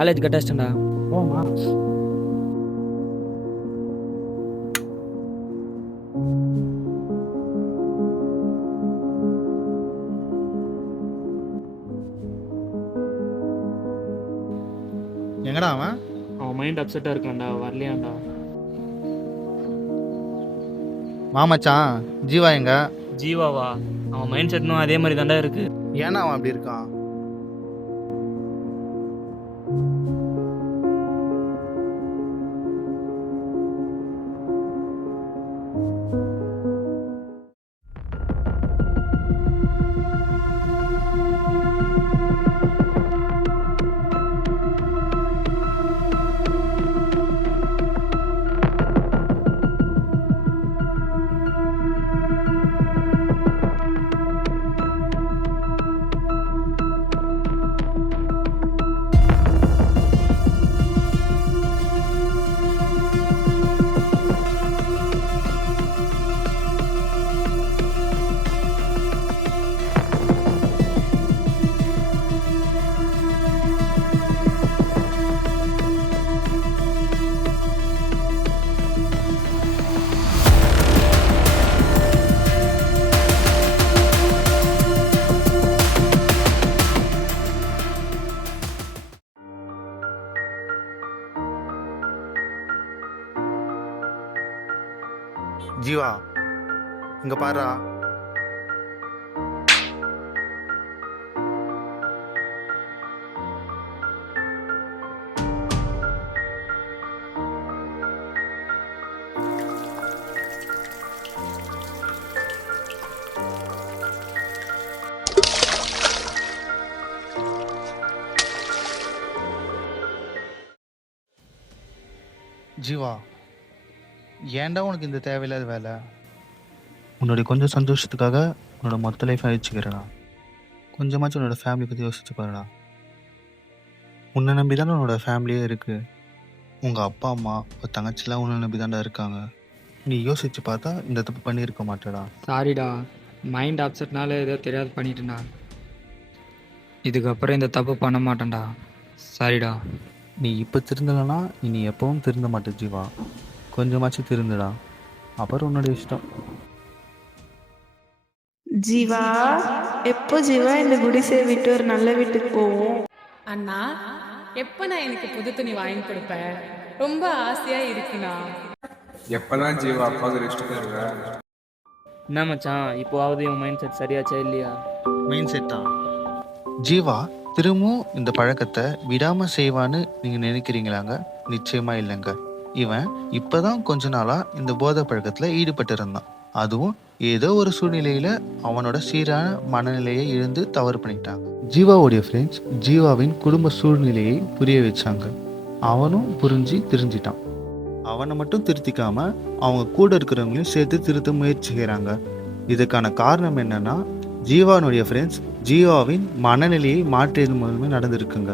College கட்டாச்சிட்டேன்டா. போமா. எங்கடா அவன்? அவன் மைண்ட் அப்செட்டாக இருக்கான்டா, வரலையாண்டா. மாமச்சான் ஜீவா எங்க? ஜீவாவா? அவன் மைண்ட் செட்னும் அதே மாதிரி தாண்டா இருக்கு. ஏன்னா அவன் அப்படி இருக்கான்? ஜீவா இங்க பாருடா. ஜீவா, ஏன்டா உனக்கு இந்த தேவையில்லாத வேலை? உன்னுடைய கொஞ்சம் சந்தோஷத்துக்காக உன்னோட மொத்த லைஃப் அழிச்சுக்கிறடா. கொஞ்சமாச்சும் உன்னோட ஃபேமிலி பற்றி யோசிச்சு பாருடா. உன்னை நம்பி தானே உன்னோட ஃபேமிலியே இருக்குது. உங்கள் அப்பா அம்மா ஒரு தங்கச்சிலாம் உன்னை நம்பி தான்டா இருக்காங்க. நீ யோசிச்சு பார்த்தா இந்த தப்பு பண்ணியிருக்க மாட்டேடா. சாரிடா, மைண்ட் அப்செட்னால ஏதோ தெரியாது பண்ணிட்டேன்டா. இதுக்கப்புறம் இந்த தப்பு பண்ண மாட்டேன்டா. சாரிடா. நீ இப்போ திருந்தலைன்னா இனி எப்பவும் திருந்த மாட்டே ஜீவா. கொஞ்சமாச்சும் திருந்துடா, அப்புறம் உன்னோட இஷ்டம். ஜீவா, எப்போ ஜீவா இந்த குடிசையை விட்டு ஒரு நல்ல வீட்டுக்கு போவோம்? அண்ணா, எப்போ நான் எனக்கு புது துணி வாங்கி கொடுப்பேன்? ரொம்ப ஆசையா இருக்குண்ணா. எப்பதான் ஜீவா அப்பாவுக்கு ரெஸ்ட் தருவேன்? என்ன மச்சான், இப்போவாவது இவன் மைண்ட் செட் சரியாச்சா இல்லையா? மெயின் செட் தான். ஜீவா திரும்பவும் இந்த பழக்கத்தை விடாமல் செய்வான்னு நீங்கள் நினைக்கிறீங்களாங்க? நிச்சயமாக இல்லைங்க. இவன் இப்போதான் கொஞ்ச நாளாக இந்த போதை பழக்கத்தில் ஈடுபட்டு இருந்தான். அதுவும் ஏதோ ஒரு சூழ்நிலையில் அவனோட சீரான மனநிலையை இழந்து தவறு பண்ணிட்டாங்க. ஜீவாவுடைய ஃப்ரெண்ட்ஸ் ஜீவாவின் குடும்ப சூழ்நிலையை புரிய வச்சாங்க. அவனும் புரிஞ்சு திருந்திட்டான். அவனை மட்டும் திருத்திக்காம அவங்க கூட இருக்கிறவங்களையும் சேர்த்து திருத்த முயற்சி செய்கிறாங்க. இதுக்கான காரணம் என்னன்னா, ஜீவானுடைய ஃப்ரெண்ட்ஸ் ஜீவாவின் மனநிலையை மாற்றியது மூலமே நடந்திருக்குங்க.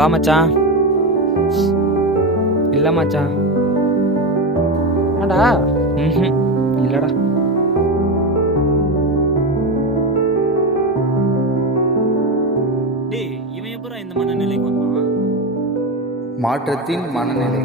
வா மச்சான். இல்லை மச்சான். ஆடா. ம், இல்லைடா. டேய், இவன் எப்பறம் இந்த மனநிலைக்கு வந்தான்? மாற்றத்தின் மனநிலை.